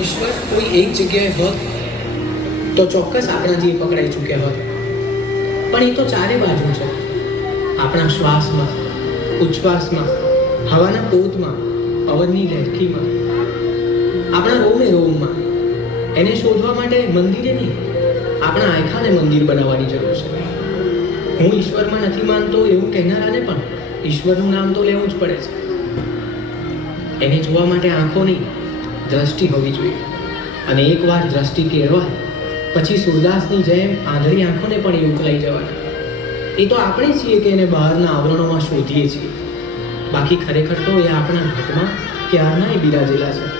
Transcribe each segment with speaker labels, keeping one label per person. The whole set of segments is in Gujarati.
Speaker 1: ઈશ્વર કોઈ એક જગ્યાએ હોત, તો ચોક્કસ આપણાથી એ પકડાઈ ચૂક્યા હોત. પણ એ તો ચારે બાજુ છે. આપણા શ્વાસમાં, ઉચ્છ્વાસમાં, હવાના પોતમાં, અવનની લહેકીમાં આપણા રોમે રોમમાં. એને શોધવા માટે મંદિરે નહીં, આપણા આંખાને મંદિર બનાવવાની જરૂર છે. હું ઈશ્વરમાં નથી માનતો એવું કહેનારાને પણ ઈશ્વરનું નામ તો લેવું જ પડે છે. એને જોવા માટે આંખો નહીં દ્રષ્ટિ હોવી જોઈએ. અને એકવાર દ્રષ્ટિ કેળવાય પછી સૂરદાસની જેમ આંધળી આંખોને પણ એવું લઈ જવાના. એ તો આપણે છીએ કે એને બહારના આવરણોમાં શોધીએ છીએ. બાકી ખરેખર તો એ આપણા ઘટમાં ક્યારનાય બિરાજેલા છે.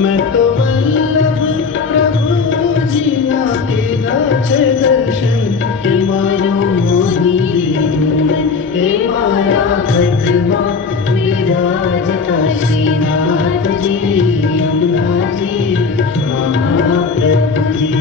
Speaker 2: મેં તો
Speaker 3: વલ્લભ પ્રભુજીના કીધા છે
Speaker 2: દર્શન કે મારું મોહની એ મારા ઘટમાં વિરાજતા શ્રીનાથજી યમુનાજી Mahaprabhuji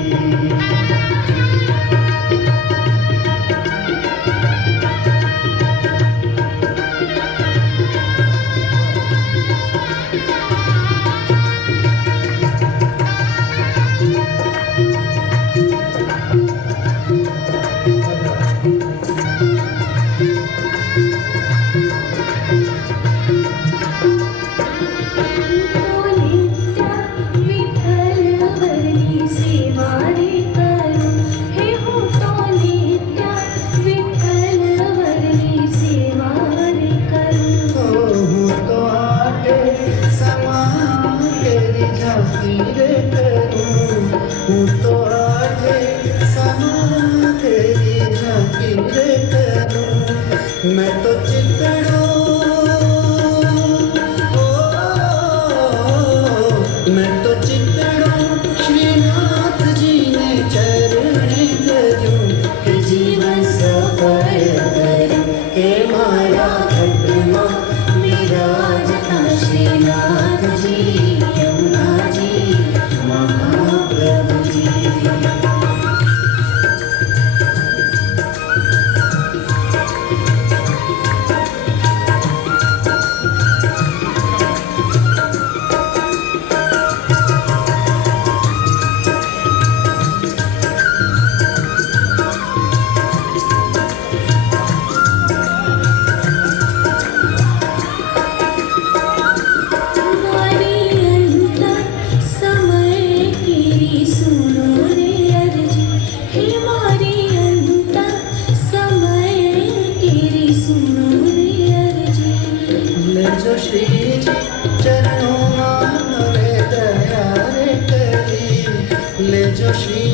Speaker 2: Shri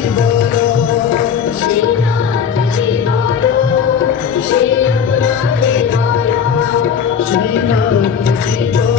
Speaker 2: Thank you.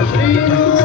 Speaker 2: Brasil.